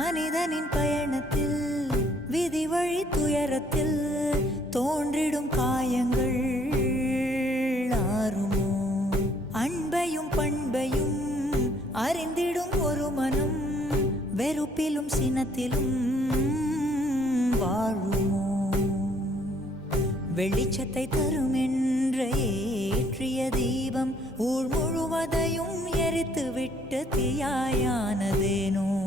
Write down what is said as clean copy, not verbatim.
மனிதனின் பயணத்தில் விதி வழி துயரத்தில் தோன்றிடும் காயங்கள் ஆறுமோ? அன்பையும் பண்பையும் அறிந்திடும் ஒரு மனம் வெறுப்பிலும் சினத்திலும் வாழுமோ? வெளிச்சத்தை தரும் என்ற ஏற்றிய தீபம் ஊர் முழுவதையும் எரித்து விட்டு தீயாயானதேனோ?